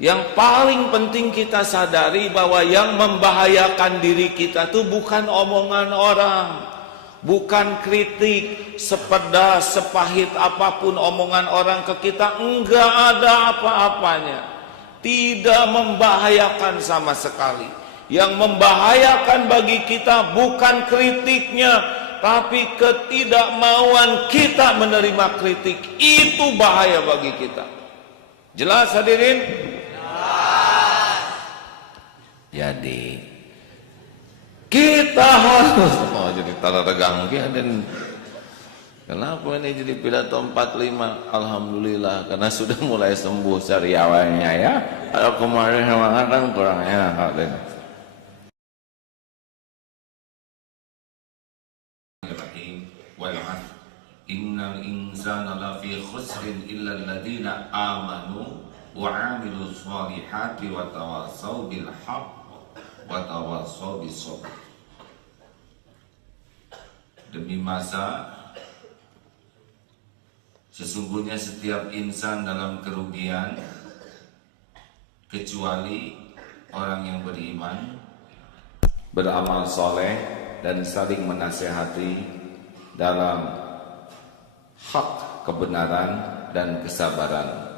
Yang paling penting kita sadari bahwa yang membahayakan diri kita itu bukan omongan orang, bukan kritik, sepedas, sepahit apapun omongan orang ke kita, enggak ada apa-apanya. Tidak membahayakan sama sekali. Yang membahayakan bagi kita bukan kritiknya, tapi ketidakmauan kita menerima kritik. Itu bahaya bagi kita. Jelas hadirin? Jelas. Jadi kita harus jadi tanda tegang dan kenapa ini jadi pidato 45? Alhamdulillah karena sudah mulai sembuh sariawannya ya. Kalau kemarin semangat kan kurang enak dan innal insana lafi khusrin illa alladziina amanu wa 'amilus shalihati wa tawassaw bil haqq wa tawassaw bis sabr. Demi masa sesungguhnya setiap insan dalam kerugian kecuali orang yang beriman, beramal soleh dan saling menasihati dalam hak, kebenaran dan kesabaran.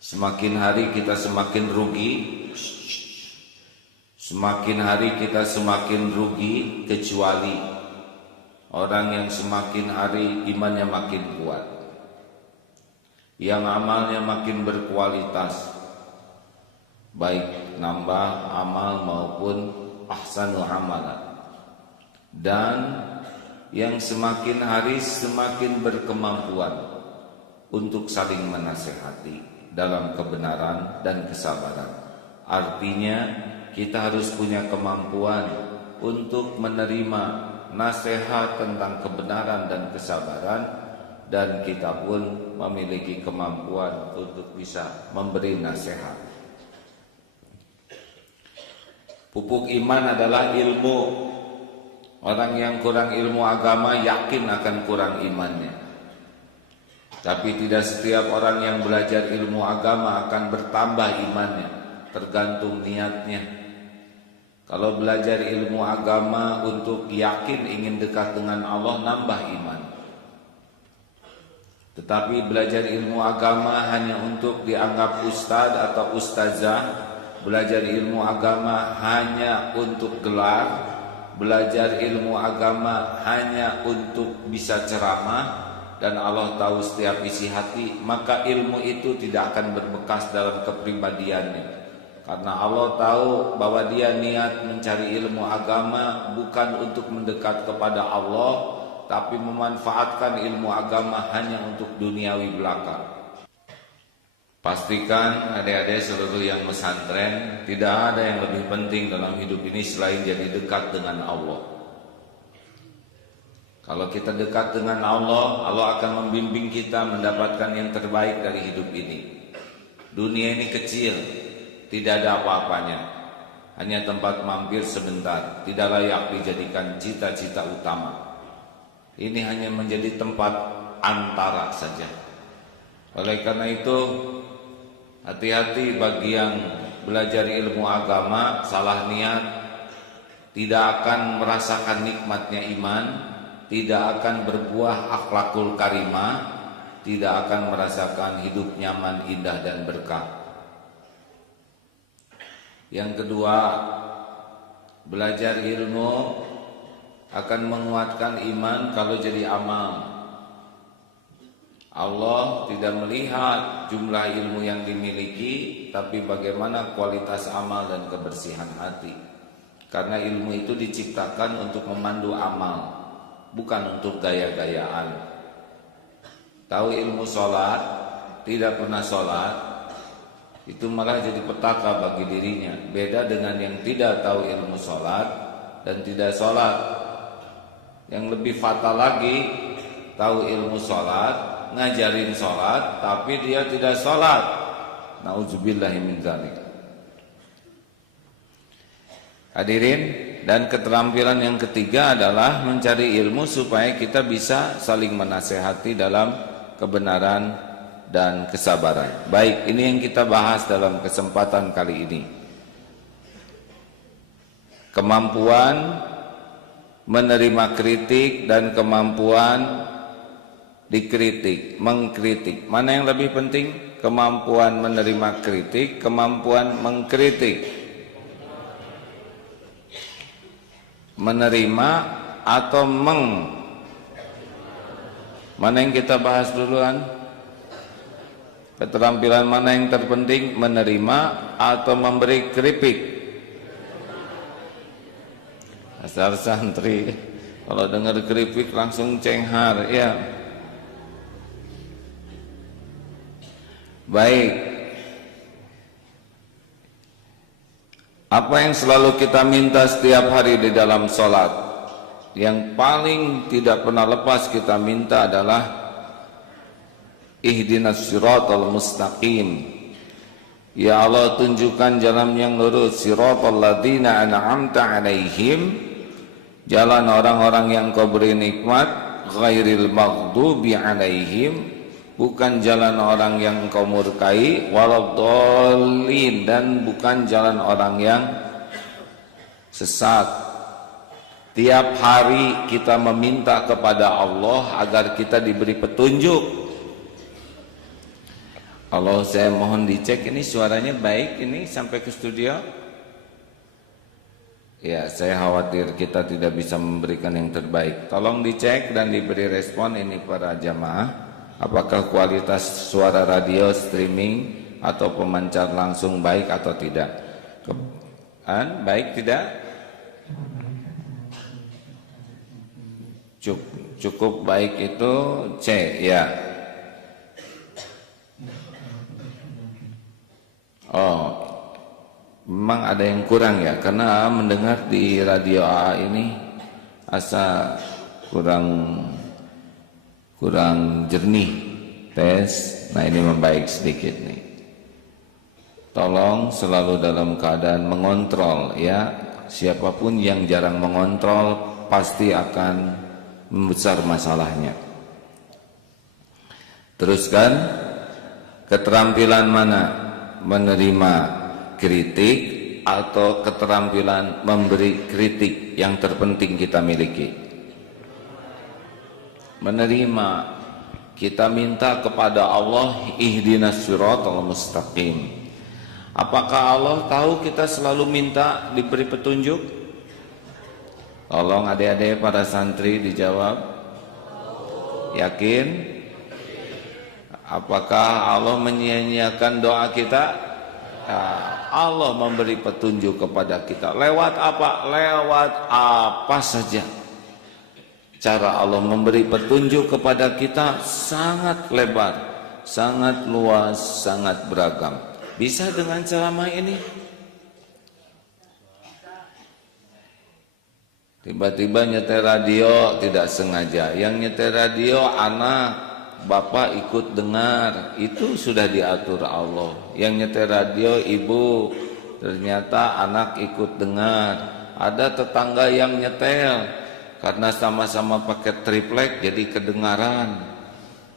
Semakin hari kita semakin rugi, semakin hari kita semakin rugi kecuali orang yang semakin hari imannya makin kuat, yang amalnya makin berkualitas, baik nambah amal maupun ahsanu amalan, dan yang semakin hari semakin berkemampuan untuk saling menasihati dalam kebenaran dan kesabaran. Artinya kita harus punya kemampuan untuk menerima nasihat tentang kebenaran dan kesabaran, dan kita pun memiliki kemampuan untuk bisa memberi nasihat. Pupuk iman adalah ilmu. Orang yang kurang ilmu agama yakin akan kurang imannya. Tapi tidak setiap orang yang belajar ilmu agama akan bertambah imannya, tergantung niatnya. Kalau belajar ilmu agama untuk yakin ingin dekat dengan Allah, nambah iman. Tetapi belajar ilmu agama hanya untuk dianggap ustadz atau ustazah, belajar ilmu agama hanya untuk gelar, belajar ilmu agama hanya untuk bisa ceramah, dan Allah tahu setiap isi hati, maka ilmu itu tidak akan berbekas dalam kepribadiannya. Karena Allah tahu bahwa dia niat mencari ilmu agama bukan untuk mendekat kepada Allah, tapi memanfaatkan ilmu agama hanya untuk duniawi belaka. Pastikan adik-adik seluruh yang pesantren, tidak ada yang lebih penting dalam hidup ini selain jadi dekat dengan Allah. Kalau kita dekat dengan Allah, Allah akan membimbing kita mendapatkan yang terbaik dari hidup ini. Dunia ini kecil, tidak ada apa-apanya, hanya tempat mampir sebentar, tidak layak dijadikan cita-cita utama. Ini hanya menjadi tempat antara saja. Oleh karena itu, hati-hati bagi yang belajar ilmu agama salah niat, tidak akan merasakan nikmatnya iman, tidak akan berbuah akhlakul karimah, tidak akan merasakan hidup nyaman, indah dan berkah. Yang kedua, belajar ilmu akan menguatkan iman kalau jadi amal. Allah tidak melihat jumlah ilmu yang dimiliki, tapi bagaimana kualitas amal dan kebersihan hati. Karena ilmu itu diciptakan untuk memandu amal, bukan untuk gaya-gayaan. Tahu ilmu sholat, tidak pernah sholat, itu malah jadi petaka bagi dirinya. Beda dengan yang tidak tahu ilmu sholat dan tidak sholat. Yang lebih fatal lagi, tahu ilmu sholat, ngajarin sholat, tapi dia tidak sholat. Nauzubillahi min dzalik. Hadirin, dan keterampilan yang ketiga adalah mencari ilmu supaya kita bisa saling menasehati dalam kebenaran dan kesabaran. Baik, ini yang kita bahas dalam kesempatan kali ini. Kemampuan menerima kritik dan kemampuan dikritik, mengkritik. Mana yang lebih penting? Kemampuan menerima kritik, kemampuan mengkritik. Menerima atau Mana yang kita bahas duluan? Keterampilan mana yang terpenting? Menerima atau memberi kritik? Asal santri kalau dengar kritik langsung cenghar, ya. Baik. Apa yang selalu kita minta setiap hari di dalam sholat? Yang paling tidak pernah lepas kita minta adalah ihdinas siratal mustaqim. Ya Allah, tunjukkan jalan yang lurus, siratal ladzina an'amta alaihim, jalan orang-orang yang Kau beri nikmat, ghairil maghdubi alaihim, bukan jalan orang yang Kau murkai, waladhdallin, dan bukan jalan orang yang sesat. Tiap hari kita meminta kepada Allah agar kita diberi petunjuk. Allah, saya mohon dicek ini suaranya baik ini sampai ke studio. Ya, saya khawatir kita tidak bisa memberikan yang terbaik. Tolong dicek dan diberi respon ini para jamaah. Apakah kualitas suara radio streaming atau pemancar langsung baik atau tidak? Baik tidak? Cukup baik itu C, ya. Oh, memang ada yang kurang ya, karena mendengar di radio AA ini asa kurang jernih. Tes, nah ini membaik sedikit nih. Tolong selalu dalam keadaan mengontrol ya. Siapapun yang jarang mengontrol pasti akan membesar masalahnya. Teruskan, keterampilan mana? Menerima kritik atau keterampilan memberi kritik yang terpenting kita miliki? Menerima. Kita minta kepada Allah ihdinas siratal mustaqim. Apakah Allah tahu kita selalu minta diberi petunjuk? Tolong adik-adik para santri dijawab. Yakin? Apakah Allah menyia-nyiakan doa kita? Allah memberi petunjuk kepada kita. Lewat apa? Lewat apa saja. Cara Allah memberi petunjuk kepada kita sangat lebar, sangat luas, sangat beragam. Bisa dengan ceramah ini? Tiba-tiba nyetel radio tidak sengaja. Yang nyetel radio anak, bapak ikut dengar, itu sudah diatur Allah. Yang nyetel radio ibu, ternyata anak ikut dengar. Ada tetangga yang nyetel, karena sama-sama pakai triplek jadi kedengaran.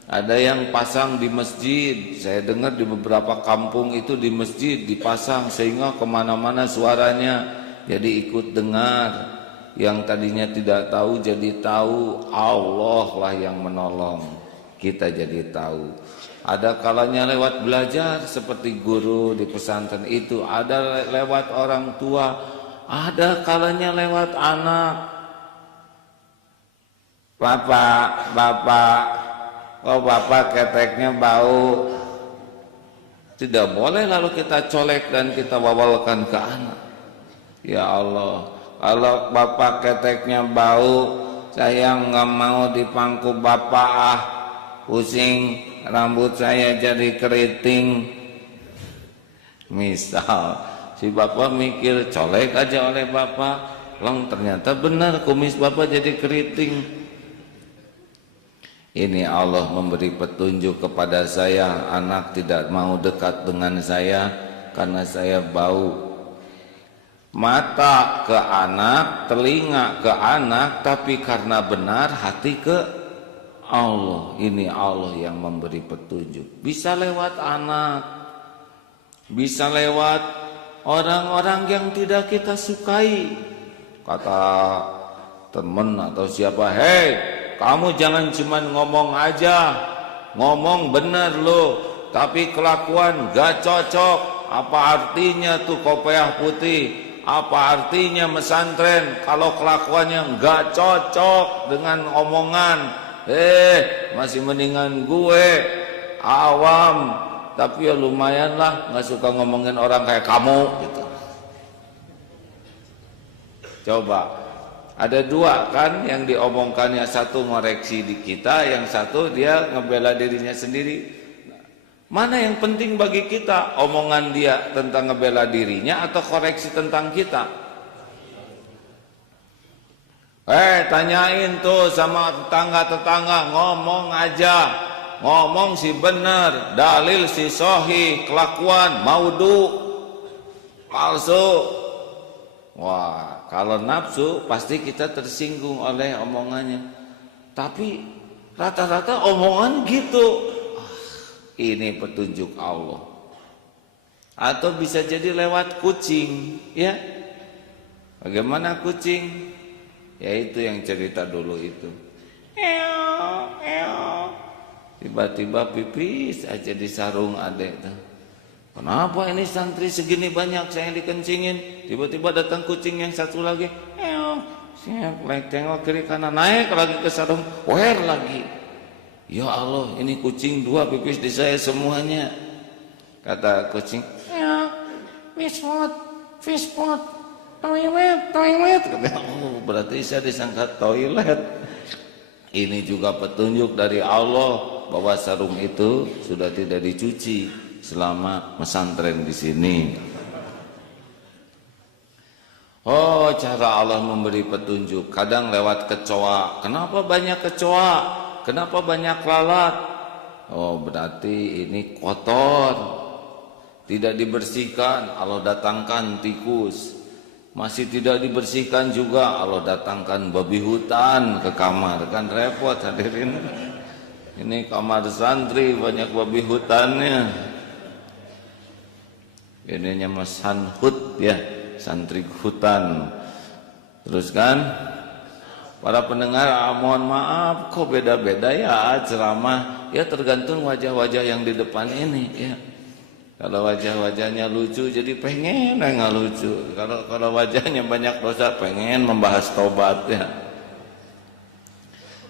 Ada yang pasang di masjid. Saya dengar di beberapa kampung itu di masjid dipasang sehingga kemana-mana suaranya, jadi ikut dengar. Yang tadinya tidak tahu jadi tahu. Allah lah yang menolong kita jadi tahu. Ada kalanya lewat belajar seperti guru di pesantren itu, ada lewat orang tua, ada kalanya lewat anak. Bapak, oh bapak keteknya bau. Tidak boleh lalu kita colek dan kita wawalkan ke anak. Ya Allah, kalau bapak keteknya bau, saya nggak mau dipangku bapak, pusing, rambut saya jadi keriting. Misal, si bapak mikir colek aja oleh bapak, long ternyata benar kumis bapak jadi keriting. Ini Allah memberi petunjuk kepada saya, anak tidak mau dekat dengan saya karena saya bau. Mata ke anak, telinga ke anak, tapi karena benar hati ke Allah, ini Allah yang memberi petunjuk. Bisa lewat anak, bisa lewat orang-orang yang tidak kita sukai. Kata temen atau siapa, hei, kamu jangan cuma ngomong aja, ngomong bener lo, tapi kelakuan gak cocok. Apa artinya tuh kopiah putih? Apa artinya mesantren kalau kelakuannya gak cocok dengan omongan? Masih mendingan gue awam, tapi ya lumayan lah, gak suka ngomongin orang kayak kamu gitu. Coba, ada dua kan yang diomongkan, yang satu ngoreksi di kita, yang satu dia ngebela dirinya sendiri. Mana yang penting bagi kita? Omongan dia tentang ngebela dirinya atau koreksi tentang kita? Tanyain tuh sama tetangga-tetangga, ngomong aja, ngomong si bener, dalil si sohi, kelakuan maudu, palsu. Wah, kalau nafsu pasti kita tersinggung oleh omongannya. Tapi rata-rata omongan gitu. Ini petunjuk Allah. Atau bisa jadi lewat kucing, ya. Bagaimana kucing? Ya itu yang cerita dulu itu. Tiba-tiba pipis aja di sarung adek tuh. Kenapa ini santri segini banyak saya dikencingin? Tiba-tiba datang kucing yang satu lagi. Siap, tengok kiri kanan, naik lagi ke sarung, wer lagi. Ya Allah, ini kucing dua pipis di saya semuanya. Kata kucing, ya, fish pot, toilet. Oh, berarti saya disangka toilet. Ini juga petunjuk dari Allah bahwa sarung itu sudah tidak dicuci selama mesantren di sini. Oh, cara Allah memberi petunjuk. Kadang lewat kecoa. Kenapa banyak kecoa? Kenapa banyak lalat? Oh, berarti ini kotor, tidak dibersihkan. Allah datangkan tikus. Masih tidak dibersihkan juga, Allah datangkan babi hutan ke kamar. Kan repot hadirin. Ini kamar santri banyak babi hutannya. Ininya mas sanhut ya, santri hutan. Terus kan, para pendengar, mohon maaf kok beda-beda ya ceramah. Ya tergantung wajah-wajah yang di depan ini ya. Kalau wajah-wajahnya lucu jadi pengen nggak lucu. Kalau wajahnya banyak dosa pengen membahas tobat ya.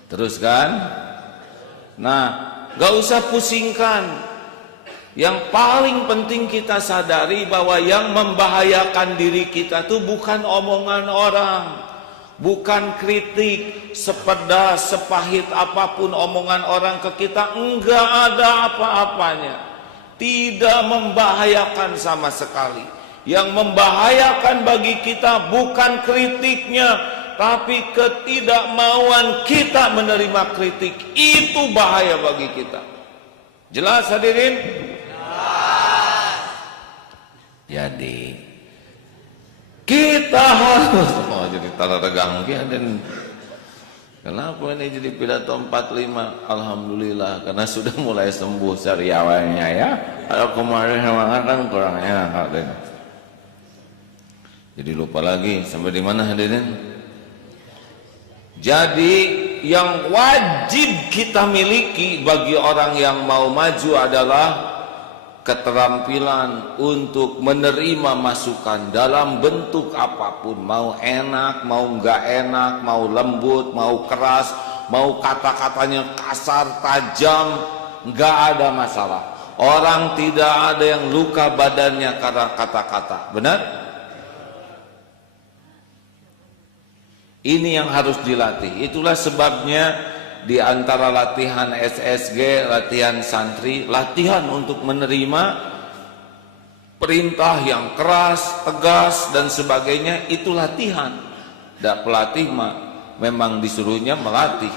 Terus kan? Nah, gak usah pusingkan. Yang paling penting kita sadari bahwa yang membahayakan diri kita itu bukan omongan orang. Bukan kritik, sepedas, sepahit apapun omongan orang ke kita, enggak ada apa-apanya. Tidak membahayakan sama sekali. Yang membahayakan bagi kita bukan kritiknya, tapi ketidakmauan kita menerima kritik. Itu bahaya bagi kita. Jelas hadirin? Jelas. Jadi kita harus jadi tanda tegang dan kenapa ini jadi pidato 45? Alhamdulillah karena sudah mulai sembuh dari awalnya ya. Kalau kemarin kan kurang enak dan jadi lupa lagi sampai di mana hadirin. Jadi yang wajib kita miliki bagi orang yang mau maju adalah keterampilan untuk menerima masukan dalam bentuk apapun, mau enak, mau enggak enak, mau lembut, mau keras, mau kata-katanya kasar, tajam, enggak ada masalah. Orang tidak ada yang luka badannya karena kata-kata. Benar? Ini yang harus dilatih. Itulah sebabnya di antara latihan SSG, latihan santri, latihan untuk menerima perintah yang keras, tegas dan sebagainya, itu latihan. Dan pelatih memang disuruhnya melatih.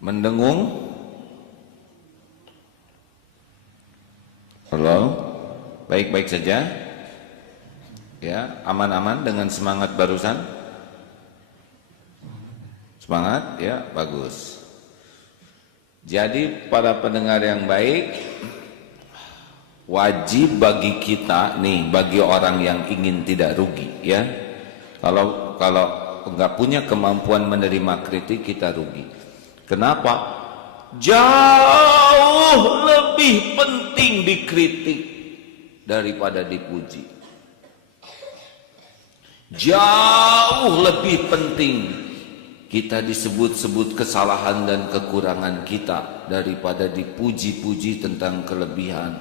Mendengung. Halo, baik-baik saja. Ya, aman-aman dengan semangat barusan. Semangat ya, bagus. Jadi para pendengar yang baik, wajib bagi kita nih, bagi orang yang ingin tidak rugi ya. Kalau enggak punya kemampuan menerima kritik, kita rugi. Kenapa? Jauh lebih penting dikritik daripada dipuji. Jauh lebih penting kita disebut-sebut kesalahan dan kekurangan kita daripada dipuji-puji tentang kelebihan.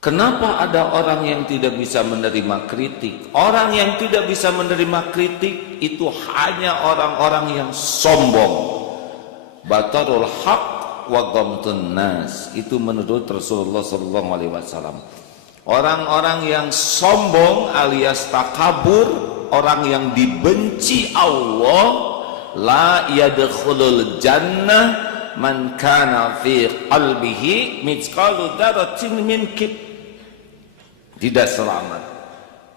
Kenapa ada orang yang tidak bisa menerima kritik? Orang yang tidak bisa menerima kritik itu hanya orang-orang yang sombong. Batarul haq wa ghamtun nas. Itu menurut Rasulullah SAW. Orang-orang yang sombong alias takabur, orang yang dibenci Allah, la yadkhulul jannah man kana fi qalbihi mithqalu dzarratin min kibr. Tidak selamat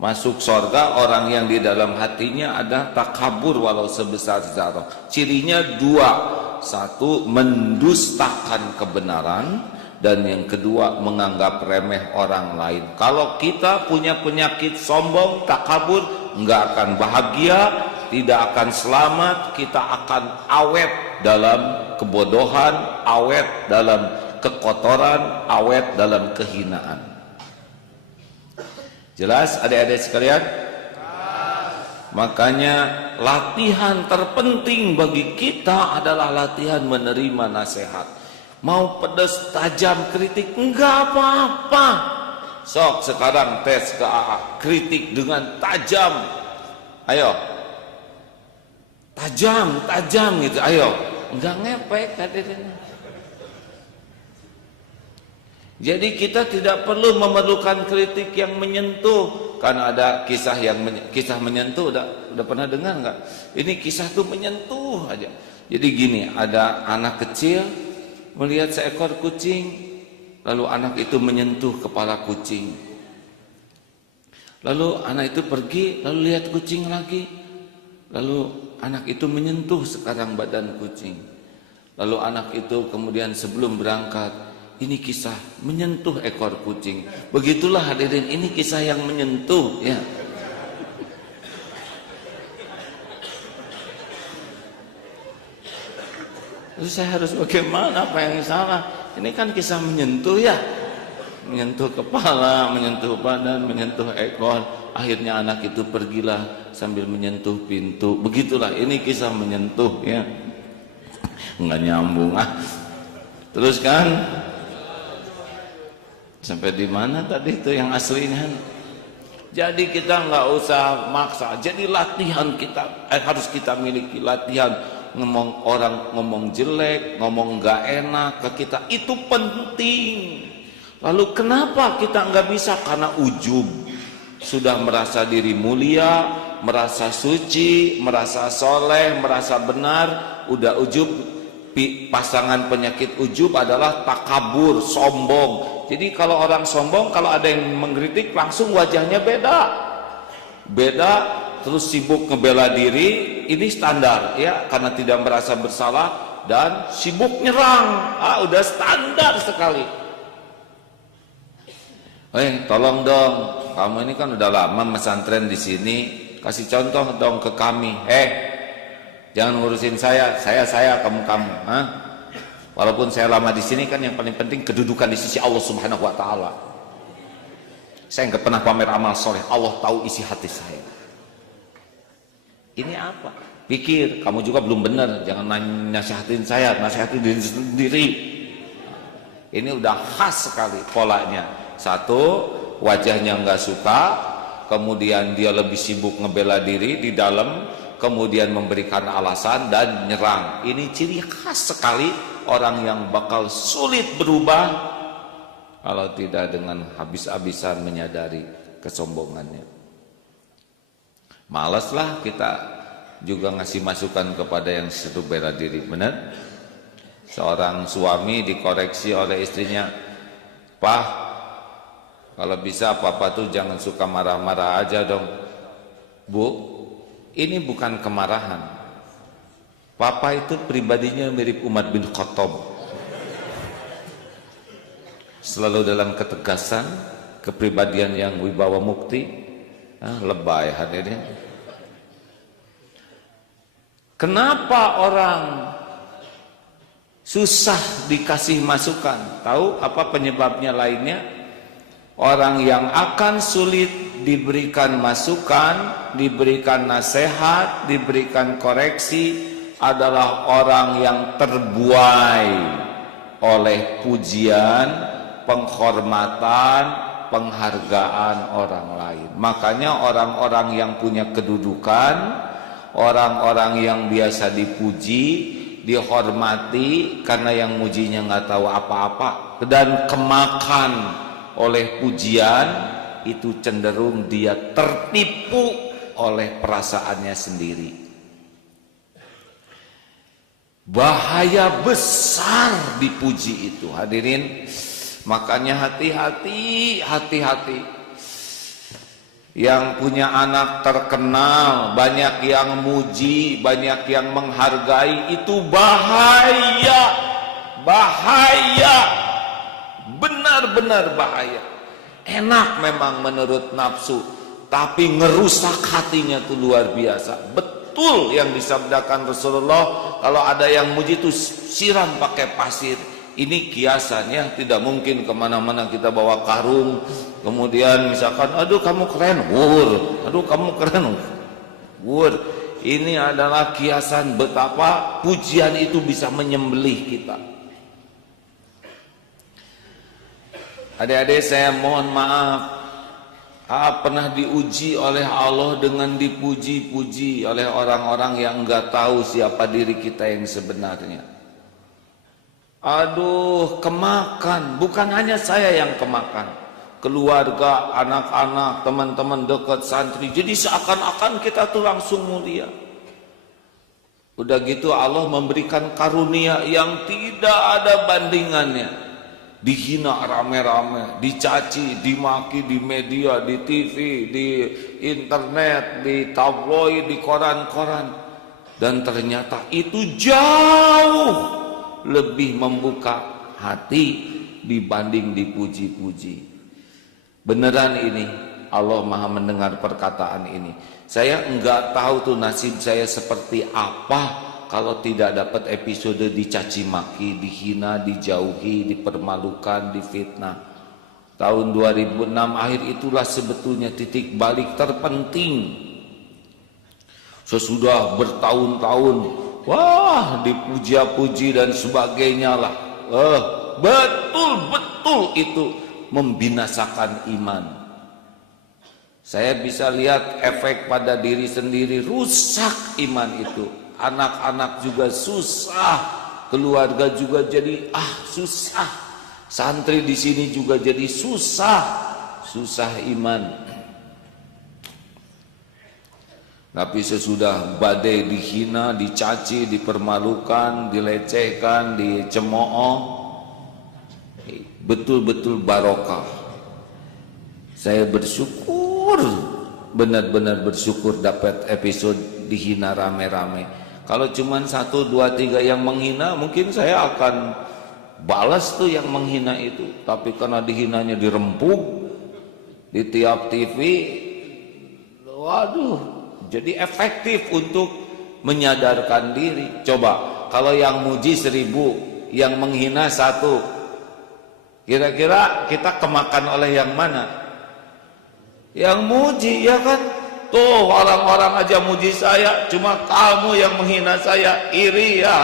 masuk surga orang yang di dalam hatinya ada takabur walau sebesar zarah. Cirinya dua. Satu, mendustakan kebenaran, dan yang kedua, menganggap remeh orang lain. Kalau kita punya penyakit sombong, takabur, enggak akan bahagia, tidak akan selamat, kita akan awet dalam kebodohan, awet dalam kekotoran, awet dalam kehinaan. Jelas adik-adik sekalian? Makanya latihan terpenting bagi kita adalah latihan menerima nasihat. Mau pedas tajam kritik, enggak apa-apa. Sok sekarang tes ke AA, kritik dengan tajam. Ayo. Tajam gitu, ayo. Enggak ngepek hadirin. Jadi kita tidak perlu memerlukan kritik yang menyentuh. Karena ada kisah kisah menyentuh, udah pernah dengar nggak? Ini kisah tuh menyentuh aja. Jadi gini, ada anak kecil melihat seekor kucing, lalu anak itu menyentuh kepala kucing. Lalu anak itu pergi, lalu lihat kucing lagi, lalu anak itu menyentuh sekarang badan kucing. Lalu anak itu kemudian sebelum berangkat, ini kisah menyentuh ekor kucing. Begitulah hadirin, ini kisah yang menyentuh ya. Terus saya harus bagaimana? Apa yang salah? Ini kan kisah menyentuh ya. Menyentuh kepala, menyentuh badan, menyentuh ekor. Akhirnya anak itu pergilah sambil menyentuh pintu. Begitulah, ini kisah menyentuh ya. Enggak nyambung ah. Terus kan? Sampai di mana tadi itu yang aslinya? Jadi kita nggak usah maksa. Jadi latihan kita harus kita miliki, latihan ngomong orang ngomong jelek, ngomong nggak enak ke kita itu penting. Lalu kenapa kita nggak bisa? Karena ujub, sudah merasa diri mulia, merasa suci, merasa soleh, merasa benar, udah ujub. Pasangan penyakit ujub adalah takabur, sombong. Jadi kalau orang sombong, kalau ada yang mengkritik langsung wajahnya beda, terus sibuk ngebela diri, ini standar ya, karena tidak merasa bersalah dan sibuk nyerang, udah standar sekali. Tolong dong, kamu ini kan udah lama pesantren di sini, kasih contoh dong ke kami. Jangan ngurusin saya, kamu. Walaupun saya lama di sini kan yang paling penting kedudukan di sisi Allah Subhanahu wa taala. Saya nggak pernah pamer amal soleh, Allah tahu isi hati saya. Ini apa? Pikir, kamu juga belum benar, jangan nasihatin saya, nasihatin diri sendiri. Ini udah khas sekali polanya. Satu, wajahnya nggak suka, kemudian dia lebih sibuk ngebela diri di dalam, kemudian memberikan alasan dan nyerang. Ini ciri khas sekali orang yang bakal sulit berubah kalau tidak dengan habis-habisan menyadari kesombongannya. Malaslah kita juga ngasih masukan kepada yang sedang bela diri, benar? Seorang suami dikoreksi oleh istrinya, "Pak, kalau bisa papa tuh jangan suka marah-marah aja dong." Bu, ini bukan kemarahan. Papa itu pribadinya mirip Umar bin Khattab. Selalu dalam ketegasan, kepribadian yang wibawa mukti. Lebay hadirin. Kenapa orang susah dikasih masukan? Tahu apa penyebabnya lainnya? Orang yang akan sulit diberikan masukan, diberikan nasihat, diberikan koreksi adalah orang yang terbuai oleh pujian, penghormatan, penghargaan orang lain. Makanya orang-orang yang punya kedudukan, orang-orang yang biasa dipuji, dihormati karena yang mujinya nggak tahu apa-apa dan kemakan oleh pujian, itu cenderung dia tertipu oleh perasaannya sendiri. Bahaya besar dipuji itu hadirin. Makanya hati-hati. Yang punya anak terkenal, banyak yang muji, banyak yang menghargai, itu bahaya. Bahaya. Benar-benar bahaya. Enak memang menurut nafsu, tapi ngerusak hatinya tuh luar biasa. Betul yang disabdakan Rasulullah, kalau ada yang muji itu siram pakai pasir. Ini kiasannya, tidak mungkin kemana-mana kita bawa karung, kemudian misalkan, aduh kamu keren, aduh kamu keren, Ini adalah kiasan betapa pujian itu bisa menyembelih kita. Adik-adik saya mohon maaf, pernah diuji oleh Allah dengan dipuji-puji oleh orang-orang yang enggak tahu siapa diri kita yang sebenarnya. Aduh, kemakan. Bukan hanya saya yang kemakan, keluarga, anak-anak, teman-teman dekat, santri. Jadi seakan-akan kita tuh langsung mulia. Udah gitu Allah memberikan karunia yang tidak ada bandingannya. Dihina rame-rame, dicaci, dimaki di media, di TV, di internet, di tabloid, di koran-koran. Dan ternyata itu jauh lebih membuka hati dibanding dipuji-puji. Beneran ini, Allah Maha mendengar perkataan ini. Saya enggak tahu tuh nasib saya seperti apa kalau tidak dapat episode dicaci maki, dihina, dijauhi, dipermalukan, difitnah. Tahun 2006 akhir itulah sebetulnya titik balik terpenting. Sesudah bertahun-tahun, wah, dipuja-puji dan sebagainya lah. Betul-betul itu membinasakan iman. Saya bisa lihat efek pada diri sendiri, rusak iman itu. Anak-anak juga susah, keluarga juga jadi susah. Santri di sini juga jadi susah iman. Tapi sesudah badai dihina, dicaci, dipermalukan, dilecehkan, dicemooh, betul-betul barokah. Saya bersyukur, benar-benar bersyukur dapat episode dihina rame-rame. Kalau cuma 1, 2, 3 yang menghina, mungkin saya akan balas tuh yang menghina itu. Tapi karena dihinanya dirempuk di tiap TV, waduh, jadi efektif untuk menyadarkan diri. Coba kalau yang muji 1000, yang menghina 1, kira-kira kita kemakan oleh yang mana? Yang muji, ya kan? Tuh orang-orang aja muji saya, cuma kamu yang menghina saya, iri ya.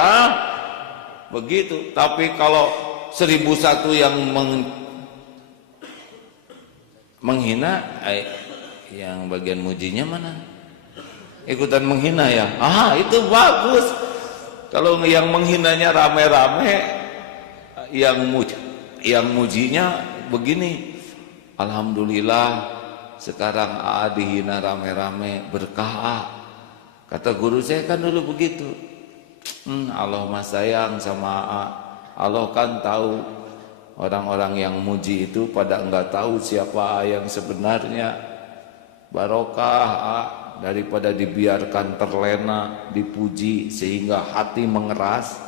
Begitu. Tapi kalau 1001 yang menghina, yang bagian mujinya mana? Ikutan menghina ya. Itu bagus. Kalau yang menghinanya rame-rame, yang mujinya begini. Alhamdulillah sekarang dihina rame-rame, berkah. Kata guru saya kan dulu begitu. Allah mah sayang sama Allah kan tahu orang-orang yang muji itu pada enggak tahu siapa yang sebenarnya. Barokah daripada dibiarkan terlena, dipuji sehingga hati mengeras.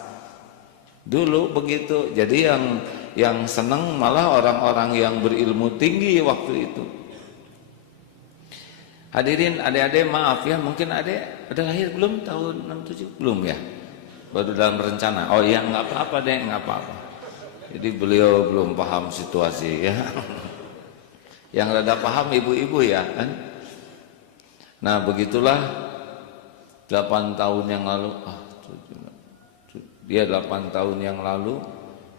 Dulu begitu. Jadi yang senang malah orang-orang yang berilmu tinggi waktu itu. Hadirin adik-adik, maaf ya, mungkin adik udah lahir belum tahun 67? Belum ya? Baru dalam rencana. Oh iya, nggak apa-apa deh, nggak apa-apa. Jadi beliau belum paham situasi ya. Yang rada paham ibu-ibu ya kan. Nah begitulah 8 tahun yang lalu, dia 8 tahun yang lalu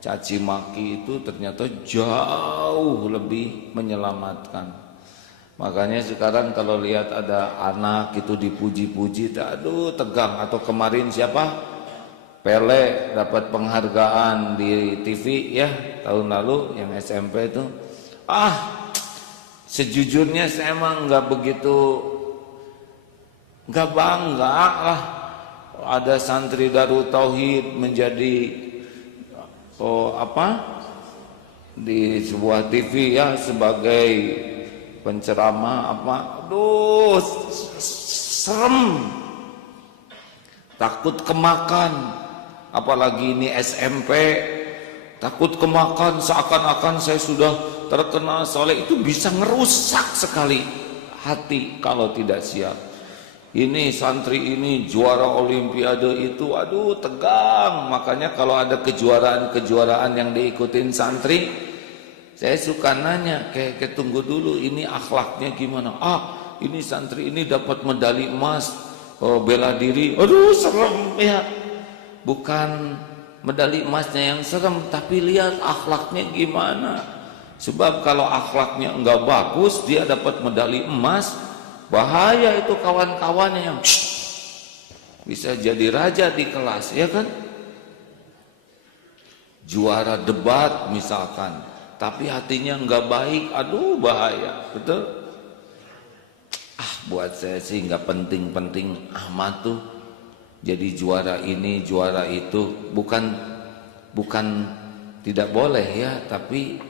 caci maki itu ternyata jauh lebih menyelamatkan. Makanya sekarang kalau lihat ada anak itu dipuji-puji, aduh tegang. Atau kemarin siapa? Pele dapat penghargaan di TV ya tahun lalu yang SMP itu. Sejujurnya saya emang nggak bangga lah. Ada santri Darut Tauhid menjadi di sebuah TV ya sebagai penceramah aduh serem, takut kemakan. Apalagi ini SMP, takut kemakan seakan-akan saya sudah terkenal soleh. Itu bisa ngerusak sekali hati kalau tidak siap. Ini santri ini juara olimpiade itu, aduh tegang. Makanya kalau ada kejuaraan-kejuaraan yang diikutin santri, saya suka nanya, kayak tunggu dulu ini akhlaknya gimana. Ini santri ini dapat medali emas, bela diri, aduh serem ya. Bukan medali emasnya yang serem, tapi lihat akhlaknya gimana. Sebab kalau akhlaknya enggak bagus, dia dapat medali emas, bahaya itu kawan-kawannya yang bisa jadi raja di kelas, ya kan? Juara debat misalkan, tapi hatinya enggak baik, aduh bahaya, betul? Buat saya sih enggak penting-penting amat tuh. Jadi juara ini, juara itu, bukan tidak boleh ya, tapi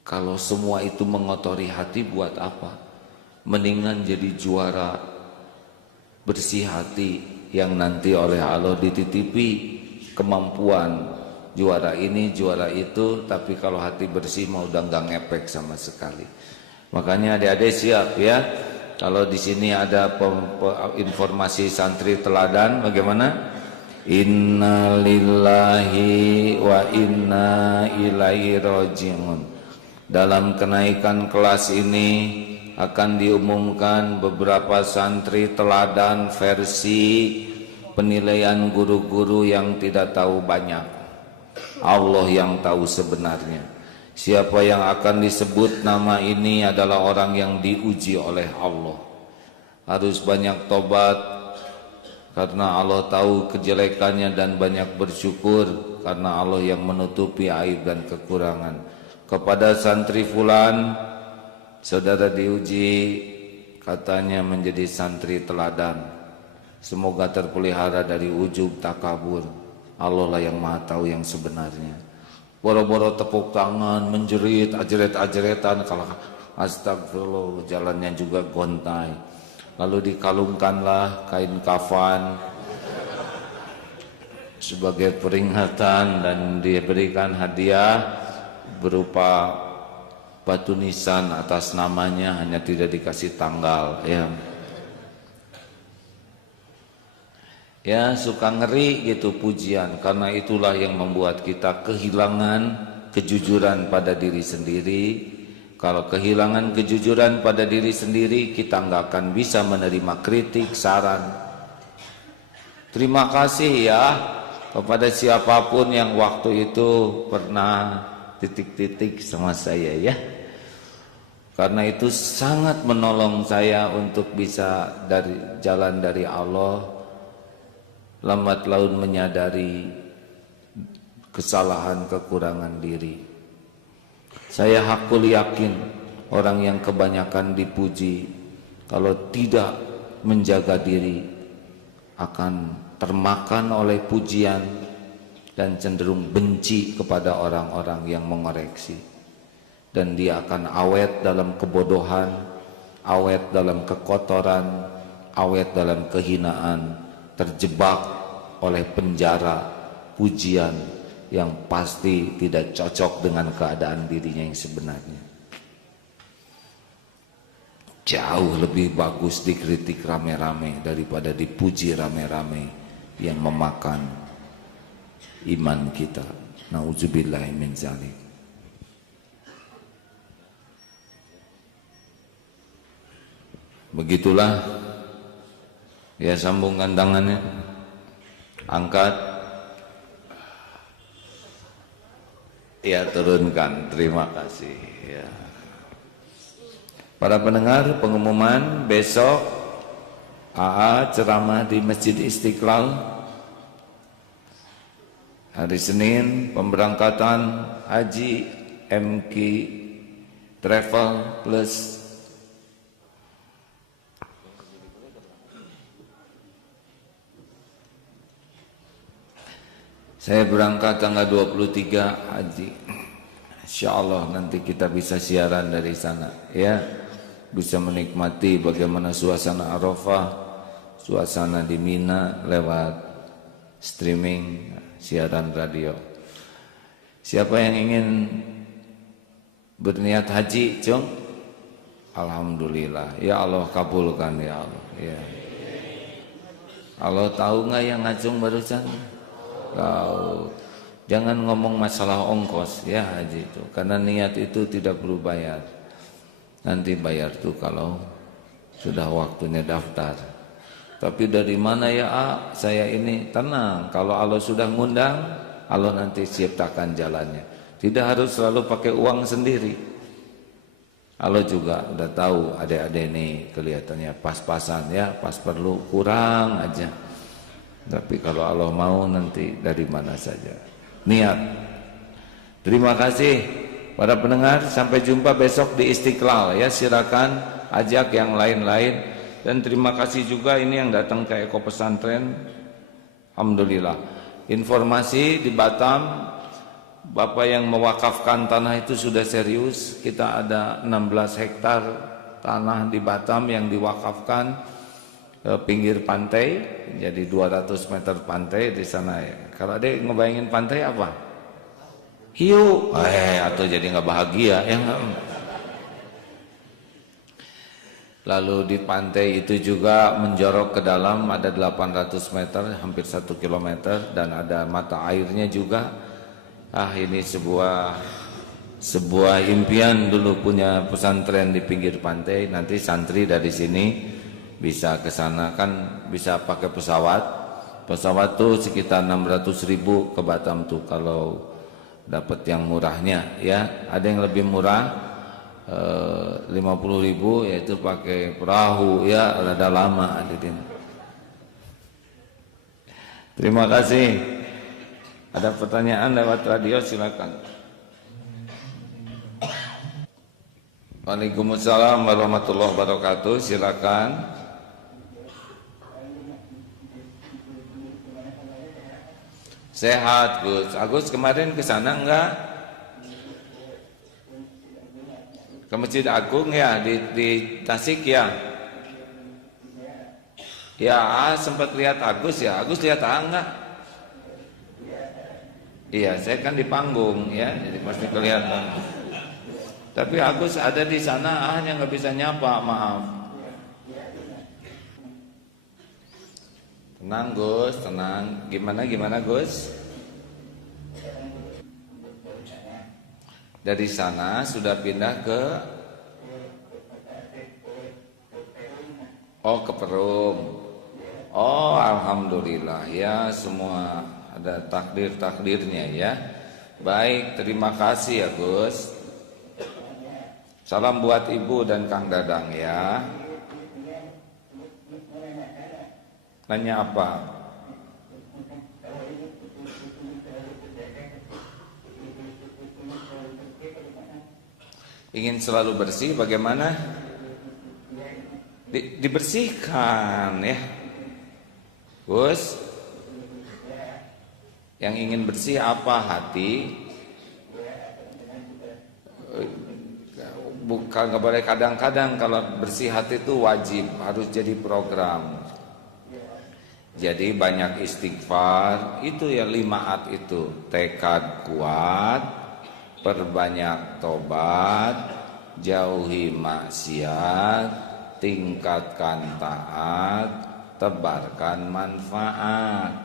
kalau semua itu mengotori hati buat apa? Mendingan jadi juara bersih hati yang nanti oleh Allah dititipi kemampuan juara ini, juara itu, tapi kalau hati bersih mau udah nggak ngepek sama sekali. Makanya adik-adik siap ya. Kalau di sini ada informasi santri teladan, bagaimana? Inna lillahi wa inna ilaihi raji'un. Dalam kenaikan kelas ini akan diumumkan beberapa santri teladan versi penilaian guru-guru yang tidak tahu banyak. Allah yang tahu sebenarnya. Siapa yang akan disebut nama ini adalah orang yang diuji oleh Allah. Harus banyak tobat karena Allah tahu kejelekannya dan banyak bersyukur karena Allah yang menutupi aib dan kekurangan. Kepada santri fulan, saudara diuji katanya menjadi santri teladan. Semoga terpelihara dari ujub takabur. Allah lah yang maha tahu yang sebenarnya. Boro-boro tepuk tangan, menjerit, ajeret-ajeretan, kalau astagfirullah, jalannya juga gontai. Lalu dikalungkanlah kain kafan sebagai peringatan dan diberikan hadiah berupa batu nisan atas namanya, hanya tidak dikasih tanggal ya. Ya suka ngeri gitu pujian, karena itulah yang membuat kita kehilangan kejujuran pada diri sendiri. Kalau kehilangan kejujuran pada diri sendiri, kita nggak akan bisa menerima kritik, saran. Terima kasih ya kepada siapapun yang waktu itu pernah titik-titik sama saya ya. Karena itu sangat menolong saya untuk bisa jalan dari Allah. Lambat laun menyadari kesalahan kekurangan diri. Saya hakul yakin orang yang kebanyakan dipuji kalau tidak menjaga diri akan termakan oleh pujian dan cenderung benci kepada orang-orang yang mengoreksi. Dan dia akan awet dalam kebodohan, awet dalam kekotoran, awet dalam kehinaan, terjebak oleh penjara pujian yang pasti tidak cocok dengan keadaan dirinya yang sebenarnya. Jauh lebih bagus dikritik rame-rame daripada dipuji rame-rame yang memakan iman kita. Nauzubillahi min dzalik. Begitulah, ya, sambungkan tangannya, angkat, ya, turunkan. Terima kasih, ya. Para pendengar, pengumuman besok AA ceramah di Masjid Istiqlal. Hari Senin pemberangkatan haji MQ Travel Plus. Saya berangkat tanggal 23 haji. Insyaallah nanti kita bisa siaran dari sana, ya. Bisa menikmati bagaimana suasana Arafah, suasana di Mina lewat streaming siaran radio. Siapa yang ingin berniat haji, Cung? Alhamdulillah. Ya Allah kabulkan, ya Allah. Ya. Allah tahu nggak yang ngacung barusan? Kau jangan ngomong masalah ongkos, ya, haji itu, karena niat itu tidak perlu bayar. Nanti bayar tuh kalau sudah waktunya daftar. Tapi dari mana ya, saya ini? Tenang, kalau Allah sudah ngundang, Allah nanti ciptakan jalannya. Tidak harus selalu pakai uang sendiri. Allah juga udah tahu adik-adik ini kelihatannya pas-pasan, ya, pas perlu kurang aja. Tapi kalau Allah mau nanti dari mana saja. Niat. Terima kasih para pendengar. Sampai jumpa besok di Istiqlal, ya. Silakan ajak yang lain-lain. Dan terima kasih juga ini yang datang ke Eko Pesantren. Alhamdulillah. Informasi di Batam, Bapak yang mewakafkan tanah itu sudah serius. Kita ada 16 hektar tanah di Batam yang diwakafkan pinggir pantai, jadi 200 meter pantai di sana, ya. Kalau ada ngebayangin pantai apa? Hiu, atau jadi nggak bahagia, ya. Lalu di pantai itu juga menjorok ke dalam ada 800 meter, hampir 1 kilometer, dan ada mata airnya juga. Ini sebuah impian dulu punya pesantren di pinggir pantai. Nanti santri dari sini bisa ke sana, kan bisa pakai pesawat. Pesawat tuh sekitar 600.000 ke Batam tuh kalau dapat yang murahnya, ya. Ada yang lebih murah 50.000, yaitu pakai perahu, ya, rada lama. Terima kasih. Ada pertanyaan lewat radio, silakan. Waalaikumsalam warahmatullahi wabarakatuh. Silakan. Sehat, Gus. Agus kemarin ke sana enggak? Ke Masjid Agung, ya, di Tasik, ya. Ya, sempat lihat Agus, ya. Agus lihat enggak? Iya, saya kan di panggung, ya, jadi pasti kelihatan. Tapi Agus ada di sana, hanya nggak bisa nyapa, maaf. Tenang Gus, tenang. Gimana Gus? Dari sana sudah pindah ke ke Perum. Oh, alhamdulillah, ya, semua ada takdir-takdirnya, ya. Baik, terima kasih ya Gus. Salam buat Ibu dan Kang Dadang, ya. Nanya apa? Ingin selalu bersih, bagaimana? Dibersihkan, ya. Gus, yang ingin bersih apa? Hati. bukan nggak boleh kadang-kadang, kalau bersih hati itu wajib, harus jadi program. Jadi banyak istighfar, itu ya 5 itu, tekad kuat, perbanyak tobat, jauhi maksiat, tingkatkan taat, tebarkan manfaat.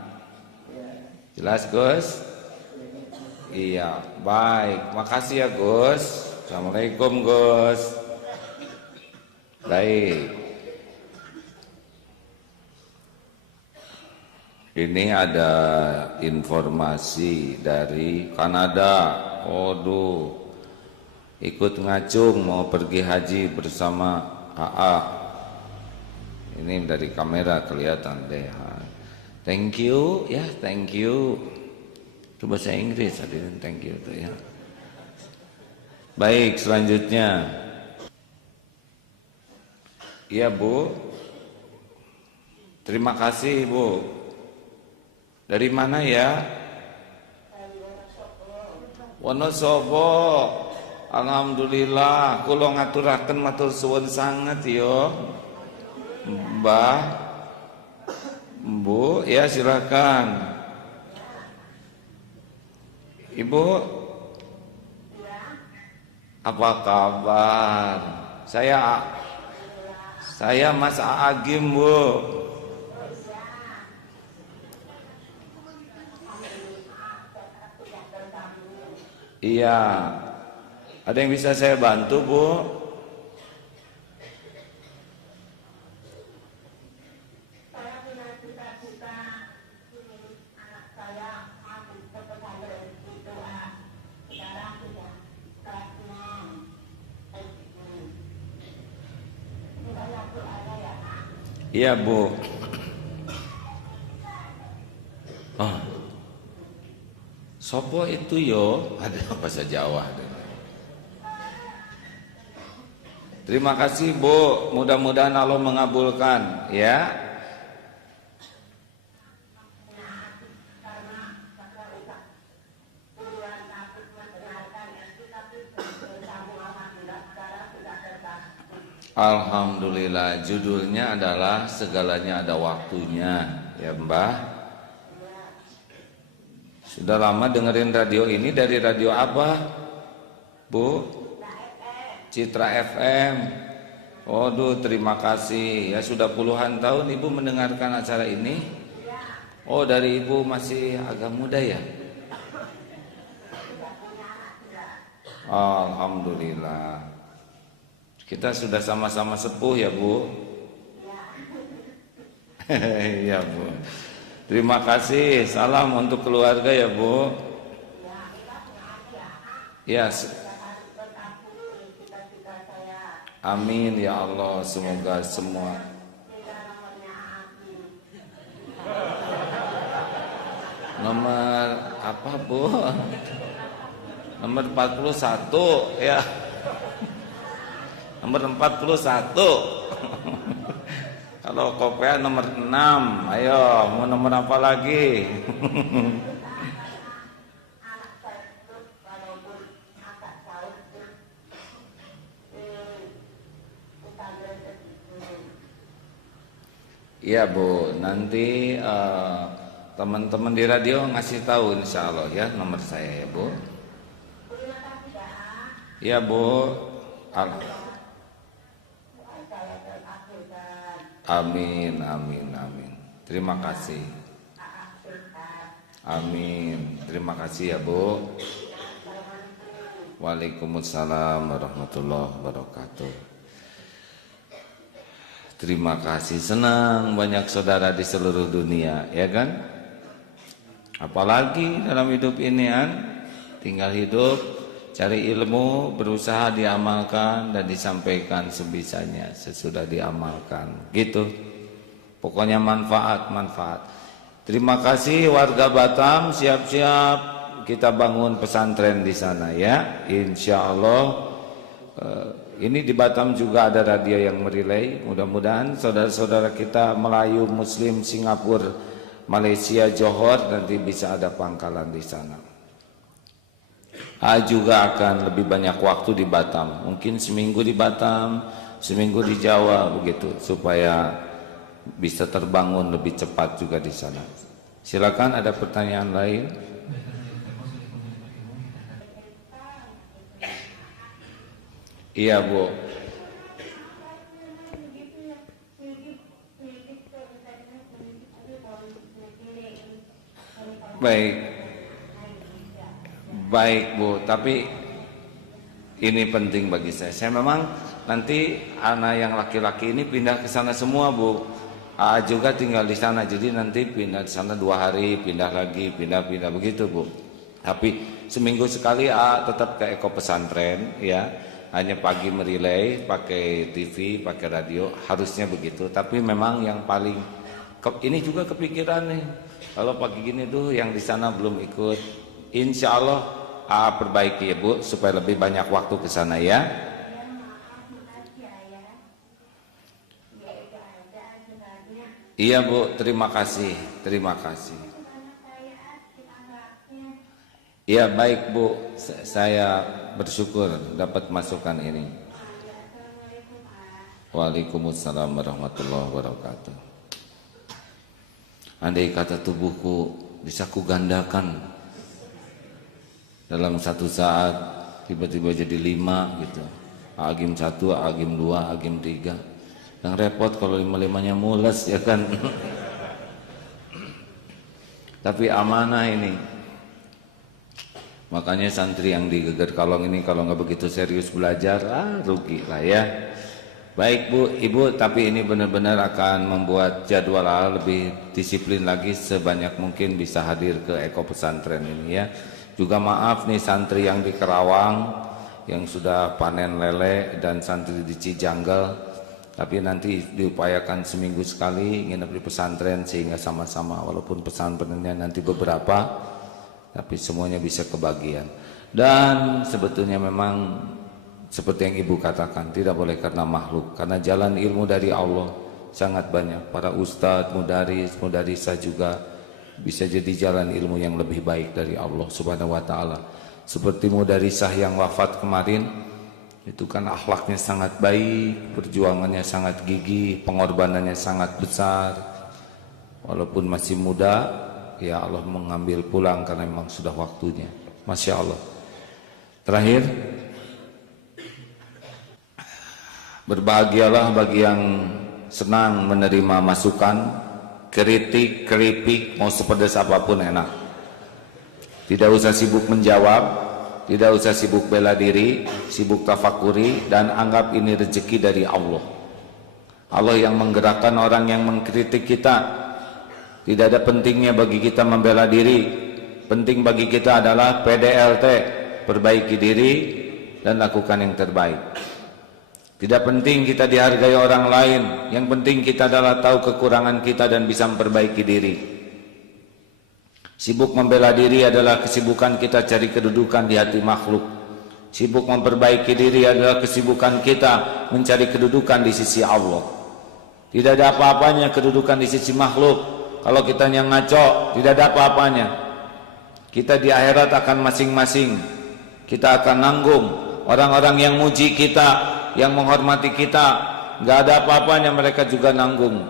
Jelas Gus? Iya, baik. Makasih ya Gus. Assalamualaikum Gus. Baik. Ini ada informasi dari Kanada. Waduh, ikut ngacung mau pergi haji bersama AA. Ini dari kamera kelihatan deh. Thank you ya, thank you. Itu bahasa Inggris hadirin, thank you tuh ya. Baik, selanjutnya. Iya Bu. Terima kasih Bu. Dari mana ya? Wonosobo. Alhamdulillah, kula ngaturaken matur suwun sanget yo. Mbah, Bu, ya silakan. Ibu, apa kabar? Saya Mas Agim Bu. Iya, ada yang bisa saya bantu Bu? Iya Bu. Oh. Sopo itu yo? Ada bahasa Jawa. Terima kasih Bu. Mudah-mudahan Allah mengabulkan ya. Alhamdulillah, judulnya adalah segalanya ada waktunya ya Mbah. Sudah lama dengerin radio ini, dari radio apa Bu? Citra FM. Waduh, terima kasih ya, sudah puluhan tahun Ibu mendengarkan acara ini. Oh, dari Ibu masih agak muda ya. Alhamdulillah. Kita sudah sama-sama sepuh ya Bu. Iya Bu. Terima kasih. Salam untuk keluarga ya Bu. Ya. Amin ya Allah. Semoga semua. Nomor apa Bu? Nomor 41 ya. Nomor 41. Kalau kopea nomor 6. Ayo, mau nomor apa lagi? Iya Bu, nanti teman-teman di radio ngasih tahu insya Allah ya nomor saya ya Bu. Iya Bu. Amin, amin, amin. Terima kasih. Amin. Terima kasih ya Bu. Waalaikumsalam warahmatullahi wabarakatuh. Terima kasih, senang banyak saudara di seluruh dunia, ya kan? Apalagi dalam hidup ini kan, tinggal hidup, cari ilmu, berusaha diamalkan dan disampaikan sebisanya sesudah diamalkan. Gitu. Pokoknya manfaat. Terima kasih warga Batam, siap-siap kita bangun pesantren di sana ya. Insya Allah. Ini di Batam juga ada radio yang merilai. Mudah-mudahan saudara-saudara kita Melayu, Muslim, Singapura, Malaysia, Johor nanti bisa ada pangkalan di sana. Juga akan lebih banyak waktu di Batam. Mungkin seminggu di Batam, seminggu di Jawa begitu, supaya bisa terbangun lebih cepat juga di sana. Silakan, ada pertanyaan lain? Iya, Bu. Baik. Baik, Bu, tapi ini penting bagi saya. Saya memang nanti anak yang laki-laki ini pindah ke sana semua, Bu. Juga tinggal di sana. Jadi nanti pindah di sana 2 hari, pindah lagi, pindah begitu, Bu. Tapi seminggu sekali tetap ke Eko Pesantren, ya. Hanya pagi merilai, pakai TV, pakai radio, harusnya begitu. Tapi memang yang paling ini juga kepikiran nih. Kalau pagi gini tuh yang di sana belum ikut. Insya Allah perbaiki ya, Bu, supaya lebih banyak waktu ke sana ya. Iya, Bu, terima kasih. Terima kasih. Iya, baik, Bu. Saya bersyukur dapat masukan ini. Waalaikumsalam warahmatullahi wabarakatuh. Andai kata tubuhku bisa kugandakan dalam satu saat, tiba-tiba jadi 5 gitu. Agim 1, agim 2, agim 3. Yang repot kalau 5-5-nya mules, ya kan. Tapi amanah ini. Makanya santri yang di Geger Kalong ini kalau nggak begitu serius belajar, rugi lah ya. Baik, Bu, Ibu, tapi ini benar-benar akan membuat jadwal lebih disiplin lagi, sebanyak mungkin bisa hadir ke Eko Pesantren ini ya. Juga maaf nih santri yang di Kerawang yang sudah panen lele dan santri di Cijanggal, tapi nanti diupayakan seminggu sekali nginep di pesantren sehingga sama-sama, walaupun pesantrennya nanti beberapa, tapi semuanya bisa kebagian. Dan sebetulnya memang seperti yang Ibu katakan, tidak boleh karena makhluk, karena jalan ilmu dari Allah sangat banyak. Para ustadz, mudaris, mudarisa juga bisa jadi jalan ilmu yang lebih baik dari Allah Subhanahu wa ta'ala. Seperti mudarisah yang wafat kemarin, itu kan akhlaknya sangat baik, perjuangannya sangat gigih, pengorbanannya sangat besar. Walaupun masih muda, ya Allah mengambil pulang karena memang sudah waktunya. Masya Allah. Terakhir, berbahagialah bagi yang senang menerima masukan, kritik, keripik, mau sepedas apapun enak. Tidak usah sibuk menjawab, tidak usah sibuk bela diri, sibuk tafakuri, dan anggap ini rezeki dari Allah. Allah yang menggerakkan orang yang mengkritik kita. Tidak ada pentingnya bagi kita membela diri. Penting bagi kita adalah PDLT, perbaiki diri dan lakukan yang terbaik. Tidak penting kita dihargai orang lain, yang penting kita adalah tahu kekurangan kita dan bisa memperbaiki diri. Sibuk membela diri adalah kesibukan kita cari kedudukan di hati makhluk. Sibuk memperbaiki diri adalah kesibukan kita mencari kedudukan di sisi Allah. Tidak ada apa-apanya kedudukan di sisi makhluk. Kalau kita yang ngaco, tidak ada apa-apanya. Kita di akhirat akan masing-masing. Kita akan nanggung. Orang-orang yang muji kita, yang menghormati kita, nggak ada apa-apanya, mereka juga nanggung.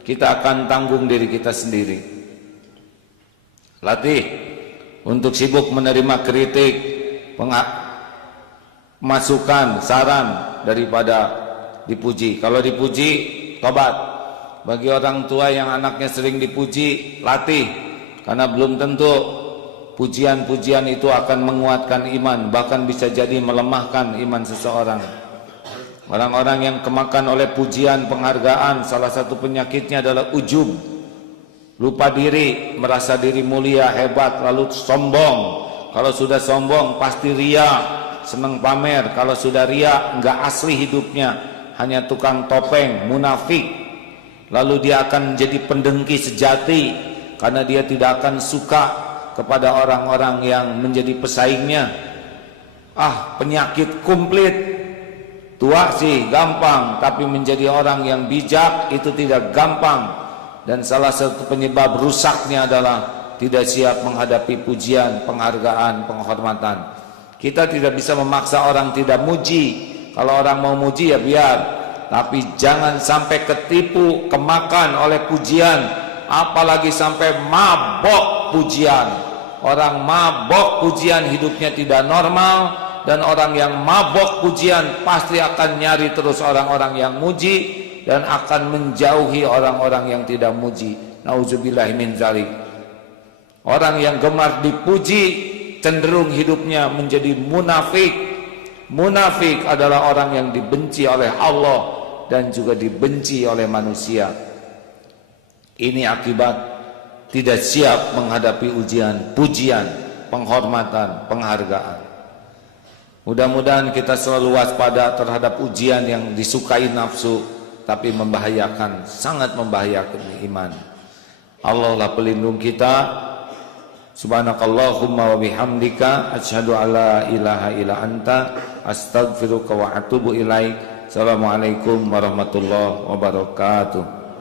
Kita akan tanggung diri kita sendiri. Latih untuk sibuk menerima kritik, masukan, saran daripada dipuji. Kalau dipuji, tobat. Bagi orang tua yang anaknya sering dipuji, latih, karena belum tentu pujian-pujian itu akan menguatkan iman, bahkan bisa jadi melemahkan iman seseorang. Orang-orang yang kemakan oleh pujian, penghargaan, salah satu penyakitnya adalah ujub, lupa diri, merasa diri mulia, hebat, lalu sombong. Kalau sudah sombong pasti ria, senang pamer. Kalau sudah ria, enggak asli hidupnya, hanya tukang topeng, munafik. Lalu dia akan menjadi pendengki sejati, karena dia tidak akan suka kepada orang-orang yang menjadi pesaingnya. Penyakit komplit. Tua sih gampang, tapi menjadi orang yang bijak itu tidak gampang. Dan salah satu penyebab rusaknya adalah tidak siap menghadapi pujian, penghargaan, penghormatan. Kita tidak bisa memaksa orang tidak muji. Kalau orang mau muji ya biar, tapi jangan sampai ketipu, kemakan oleh pujian, apalagi sampai mabok pujian. Orang mabok pujian hidupnya tidak normal, dan orang yang mabok pujian pasti akan nyari terus orang-orang yang muji dan akan menjauhi orang-orang yang tidak muji. Nauzubillahi min dzalik. Orang yang gemar dipuji cenderung hidupnya menjadi munafik. Munafik adalah orang yang dibenci oleh Allah dan juga dibenci oleh manusia. Ini akibat tidak siap menghadapi ujian, pujian, penghormatan, penghargaan. Mudah-mudahan kita selalu waspada terhadap ujian yang disukai nafsu, tapi membahayakan, sangat membahayakan iman. Allah lah pelindung kita. Subhanakallahumma wa bihamdika asyhadu alla ilaha illa anta astaghfiruka wa atubu ilaik. Assalamualaikum warahmatullahi wabarakatuh.